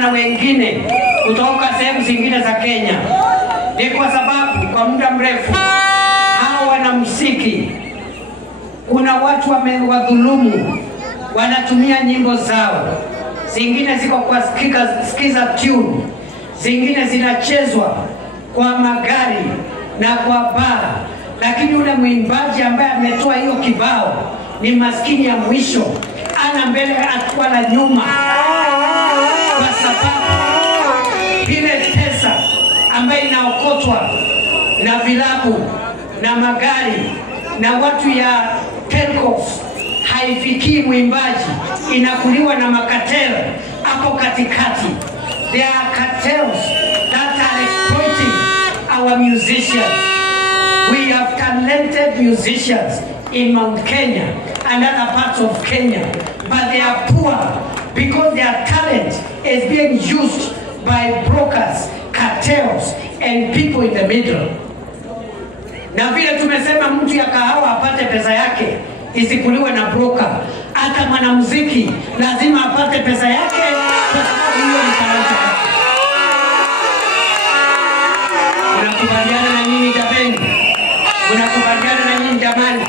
na wengine kutoka sehemu zingine za Kenya ni kwa sababu kwa muda mrefu hawa wanamuziki kuna watu wamewadhulumu, wanatumia nyimbo zao, zingine ziko kwa skiza tune, zingine zinachezwa kwa magari na kwa baa, lakini yule mwimbaji ambaye ametoa hiyo kibao ni maskini ya mwisho, ana mbele wala nyuma, kwa sababu ile pesa ambayo inaokotwa na vilabu na magari na watu ya telcos haifikii mwimbaji, inakuliwa na makatel hapo katikati. There are cartels that are exploiting our musicians. We have talented musicians in Mount Kenya and other parts of Kenya, but they are poor because their talent is being used by brokers, cartels, and people in the middle. Na vile tumesema mtu ya kahawa apate pesa yake isikuliwe na broker, hata mwanamuziki lazima apate pesa yake kwa sababu hiyo ni talanta yake. Unakubaliana na nyinyi jamani? Unakubaliana na nyinyi jamani?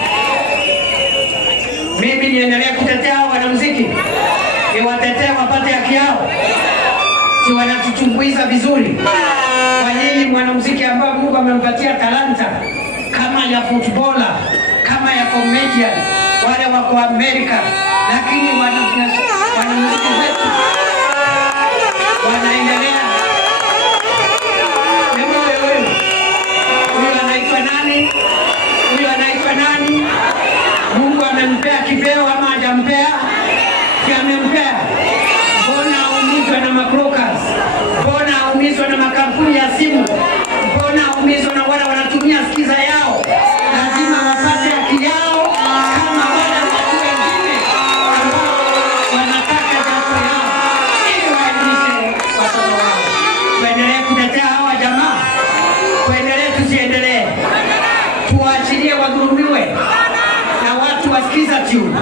Mimi niendelee kutetea wanamuziki, niwatetee wapate haki yao, si wanatutumbuiza vizuri. Kwa nini mwanamuziki ambaye Mungu amempatia talanta kama ya footballer, kama ya comedian, wale wako Amerika, lakini wanamuziki wetu wanaendelea? Huyu anaitwa nani? Huyu anaitwa nani? Mungu amempea kibeo ama hajampea? Si amempea. Mbona aumizwe na mabrokers? Mbona aumizwe na makampuni ya simu? Mbona aumizwe na wale wanatumia skiza yao? Lazima wapate haki yao kama wale watu wengine ambao wanataka jambo yao ili waelimishe watoto wao. Tuendelee kutetea hawa jamaa, tuendelee tusiendelee, tuachilie wadhulumiwe na watu wasikiza tune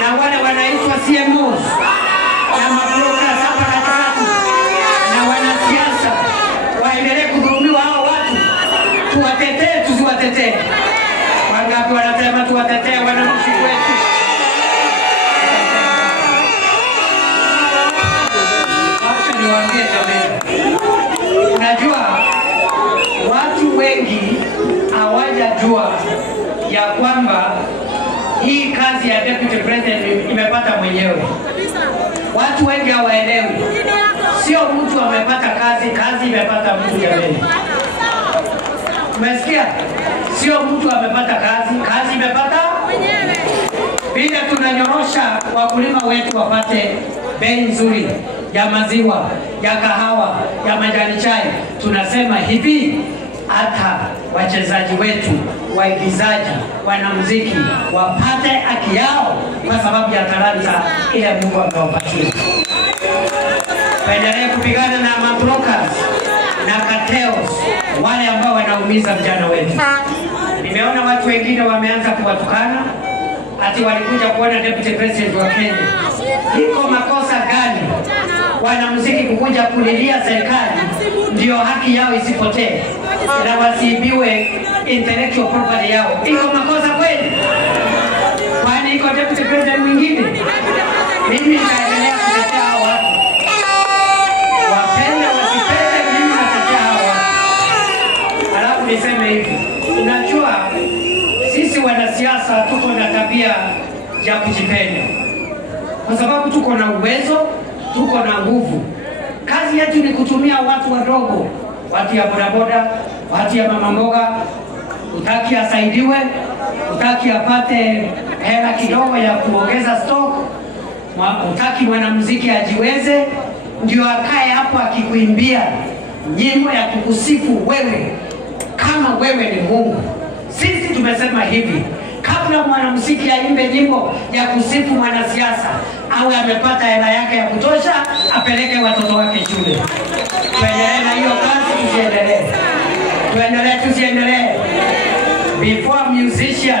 na wale wanaitwa CMOs na mabrokers hapa katikati na wanasiasa waendelee kudhulumiwa hao watu. Tuwatetee tusiwatetee? Wangapi wanasema tuwatetee wanamuziki wetu? Wacha niwaambie jamani, unajua watu wengi hawajajua ya kwamba hii kazi ya deputy president imepata mwenyewe. Watu wengi hawaelewi. Sio mtu amepata kazi, kazi imepata mtu jamani. Umesikia? Sio mtu amepata kazi, kazi imepata mwenyewe. Bila tunanyorosha wakulima wetu wapate bei nzuri ya maziwa, ya kahawa, ya majani chai, tunasema hivi hata wachezaji wetu, waigizaji, wanamuziki wapate haki yao kwa sababu ya talanta ile Mungu amewapatia. Tuendelee kupigana na mabrokers na cartels, wale ambao wanaumiza vijana wetu. Nimeona watu wengine wameanza kuwatukana ati walikuja kuona deputy president wa Kenya. Iko makosa gani wanamuziki kukuja kulilia serikali ndio haki yao isipotee na wasiibiwe intellectual property yao? Iko makosa kweli? Kwani iko deputy president mwingine? Mimi nitaendelea kutetea hao watu, wapende wasipende, mimi natetea hao watu. Alafu niseme hivi, unajua sisi wanasiasa tuko na tabia ya kujipenda, kwa sababu tuko na uwezo, tuko na nguvu. Kazi yetu ni kutumia watu wadogo, watu ya bodaboda, watu ya mama mboga. Utaki asaidiwe, utaki apate hela kidogo ya kuongeza stock, utaki mwanamuziki ajiweze ndio akae hapo akikuimbia nyimbo ya kukusifu wewe kama wewe ni Mungu. Sisi tumesema hivi, kabla mwanamuziki aimbe nyimbo ya kusifu mwanasiasa au amepata hela yake ya kutosha, apeleke watoto wake shule. Tuendelee na hiyo kazi, tusiendelee. Tuendelee tusiendelee. Before a musician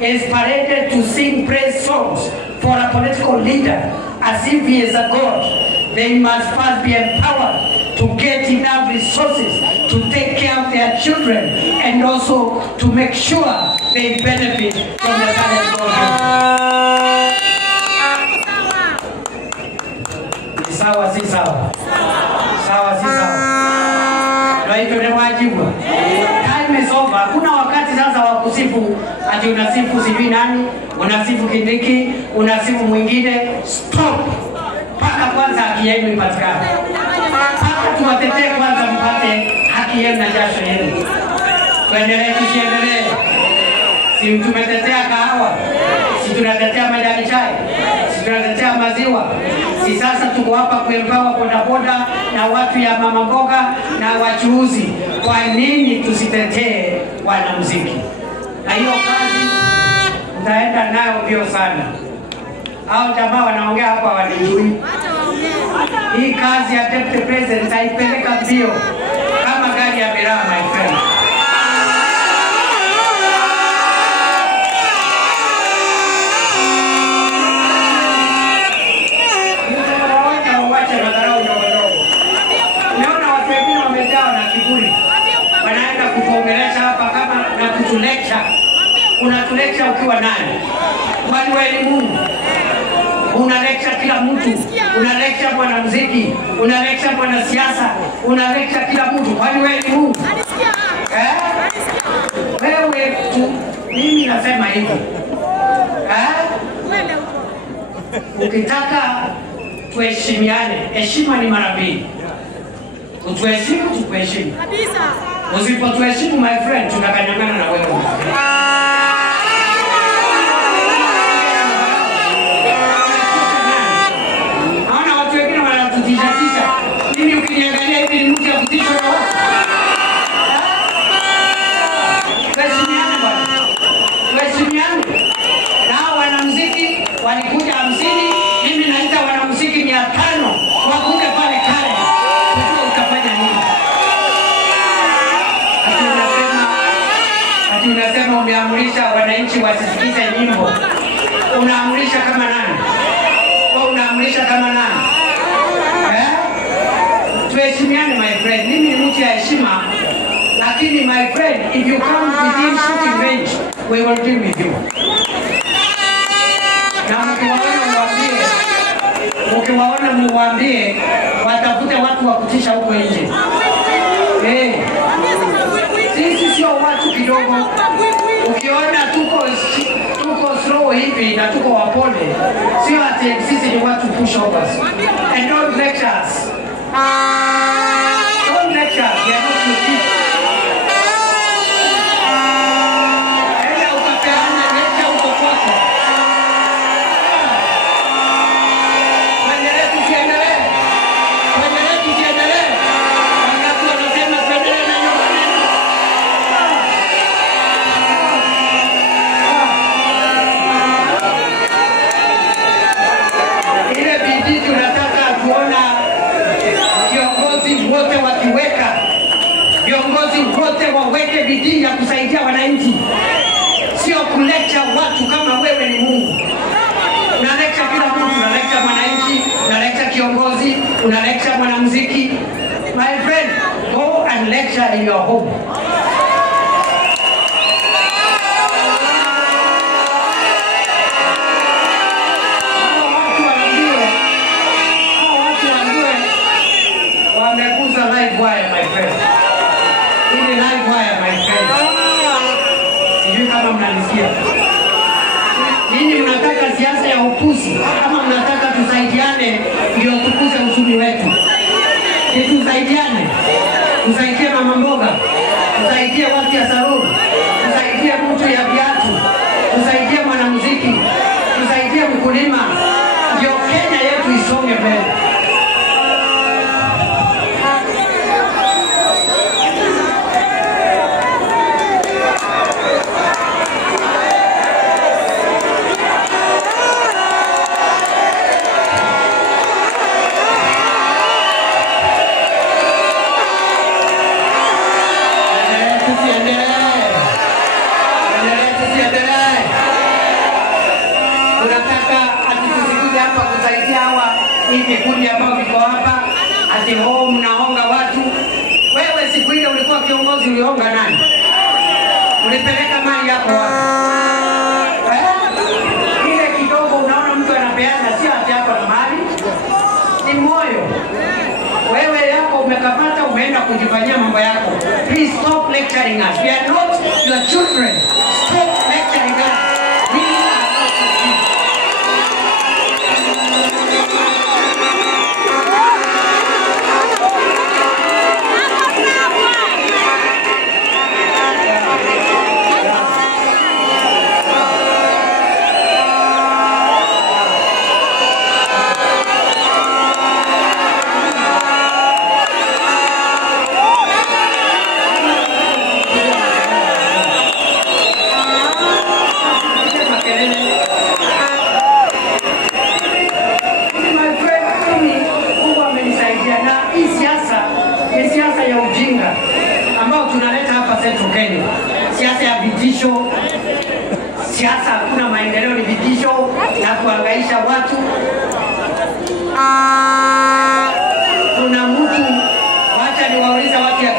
is paraded to sing praise songs for a political leader as if he is a god, they must first be empowered to get enough resources to take care of their children and also to make sure they benefit from the current government. Sawa si sawa? Sawa si sawa? Ndio hivyo ni wajibu. Time is over. Kuna wakati sasa wa kusifu ati unasifu sijui nani, unasifu Kindiki, unasifu mwingine. Stop. Paka kwanza haki yenu ipatikane. Paka tuwatetee kwanza mpate haki yenu na jasho yenu. Tuendelee tusiendelee. Si tumetetea kahawa, si tunatetea majani chai, si tunatetea maziwa. Si sasa tuko hapa kuembawa bodaboda na watu ya mama mboga na wachuuzi. Kwa nini tusitetee wanamuziki? Na hiyo kazi nitaenda nayo mbio sana. Hao jamaa wanaongea hapa wanijui. Hii kazi ya deputy president nitaipeleka mbio kama gari ya miraa, my friend. Kuongelesha hapa kama na kutulecha. Unatulecha ukiwa nani? Kwani wewe ni Mungu? Unalecha kila mtu. Unalecha mwanamuziki, unalecha mwanasiasa, unalecha kila mtu. Kwani wewe ni Mungu? Wewe tu, mimi nasema hivi. Ukitaka tuheshimiane, heshima ni mara mbili. Utuheshimu, tukuheshimu. Kabisa. Usipotuheshimu my friend, tunakanyangana na wewe. Naona watu wengine wanatutisha. Mimi ukiniangalia hivi ni mtu ya kutishwa na watu. Tuheshimiane bwana. Tuheshimiane. Na wanamuziki walikuja 50, mimi naita wanamuziki 500 wakuje pale kale. Utafanya nini? Unasema umeamrisha wananchi wasisikize nyimbo. Unaamrisha kama nani? Unaamrisha kama nani? Tuheshimiane my friend. Mimi ni mtu ya heshima. Lakini my friend, if you come within shooting range, we will deal with you. Na mkiwaona muwaambie watafute watu wa kutisha huko nje. Sisi sio watu kidogo. Ukiona tuko slow hivi na tuko wapole, sio ati sisi ni watu pushovers. And don't lecture us. Don't lecture us. We are not your kids. Enda ukapeana lecture huko kwako. Tuendelee tusiendelee. Tuendelee tusiendelee. Wakati wanasema tuendelee na nyumbani. Ile bidii tunataka kuona viongozi wote wakiweka. Viongozi wote waweke bidii ya kusaidia wananchi. Sio kulecha watu kama wewe ni Mungu. Unalecha kila mtu, unalecha mwananchi, unalecha kiongozi, unalecha mwanamuziki. My friend, go and lecture in your home. Wamekuza live wire my friend. Hii live wire my friend. Sijui kama mnanisikia. Ninyi mnataka siasa ya upuzi ama mnataka tusaidiane ndio tukuze uchumi wetu? Tusaidiane. Tusaidie mama mboga. Tusaidie watu ya saluni. Tusaidie mtu ya viatu. Tusaidie mwanamuziki. Tusaidie mkulima. Ndio Kenya yetu isonge mbele. hii kikundi ambao kiko hapa ati mnaonga watu. Wewe siku ile ulikuwa kiongozi, ulionga nani? Ulipeleka mali yako wapi? Ile kidogo unaona mtu anapeana, sio ati yako na mali, ni moyo. Wewe yako umekamata, umeenda kujifanyia mambo yako. Please stop lecturing us. We are not your children. Stop lecturing us. We are not your children. Siasa ya vitisho, siasa hakuna maendeleo, ni vitisho na kuhangaisha watu. Kuna mtu, wacha niwaulize watu ya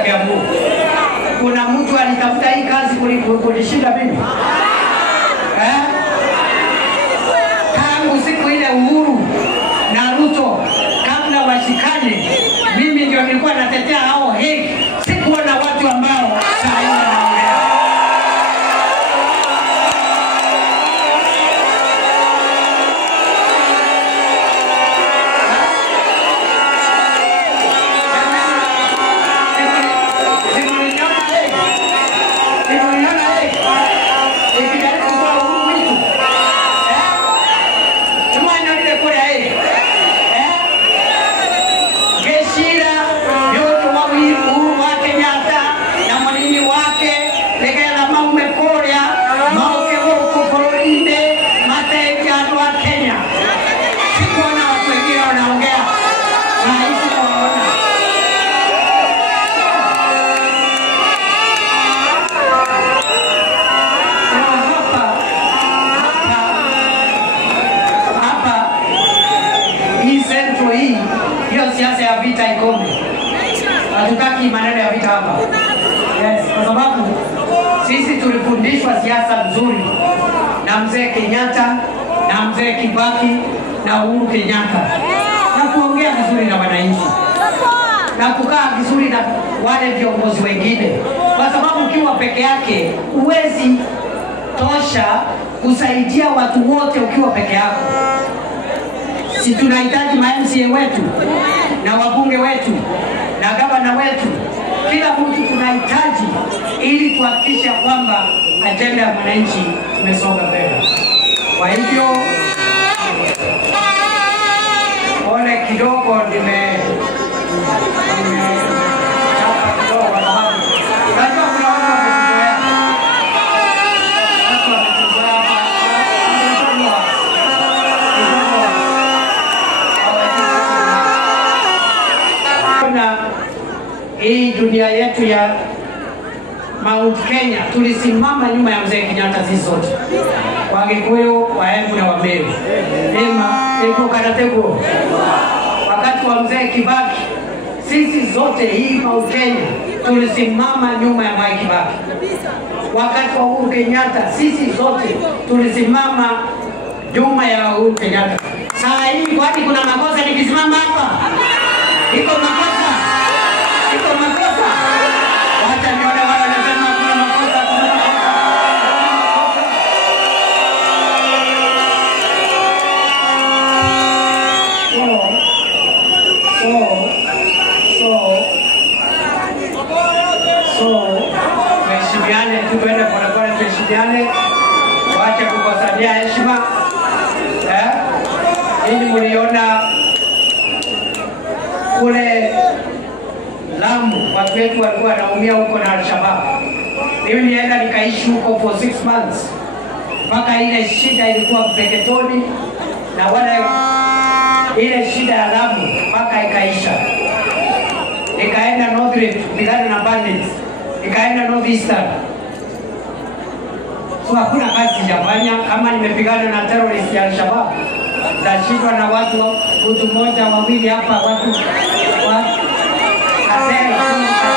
Kiambu. Kuna mtu alitafuta hii kazi kulishinda mimi? Tangu siku ile Uhuru na Ruto kabla washikane, mimi ndio nilikuwa natetea hao hiki. Sikuwa na watu ambao saa hiyo wanaongea. Hatutaki maneno ya vita hapa. Yes, kwa sababu sisi tulifundishwa siasa nzuri na mzee Kenyatta na mzee Kibaki na Uhuru Kenyatta, na kuongea vizuri na wananchi na kukaa vizuri na wale viongozi wengine, kwa sababu ukiwa peke yake huwezi tosha kusaidia watu wote ukiwa peke yako. Si tunahitaji ma-MCA wetu na wabunge wetu na gavana wetu, kila mtu tunahitaji, ili kuhakikisha kwamba ajenda ya mwananchi imesonga mbele. Kwa hivyo ole kidogo chapa kidogo, kwa sababu najua kuna watu wametuzoea. Hii dunia yetu ya Mount Kenya tulisimama nyuma ya mzee Kenyatta sisi sote. Wagikuyu, Waembu na Wameru. Eko karatego. Wakati wa mzee Kibaki sisi zote hii Mount Kenya tulisimama nyuma ya Mwai Kibaki. Wakati wa Uhuru Kenyatta sisi zote tulisimama nyuma ya Uhuru Kenyatta. Saa hii kwani kuna makosa nikisimama hapa? Iko makosa? Wacha nione wale wanasema kuna makosa, kuna makosa. Tuheshimiane, tuende polepole, tuheshimiane. Wacha kukosania heshima. Hili mliona kule Lamu, watu wetu walikuwa wanaumia huko na Al-Shabaab. Mimi nienda nikaishi huko for 6 months. Mpaka ile shida ilikuwa Mpeketoni na wale ile shida ya Lamu mpaka ikaisha. Nikaenda North Rift kupigana na bandits. Nikaenda North Eastern. hakuna kazi sijafanya. Kama nimepigana na terrorist ya Al-Shabaab, tashindwa na mtu mmoja wawili hapa, watu kasema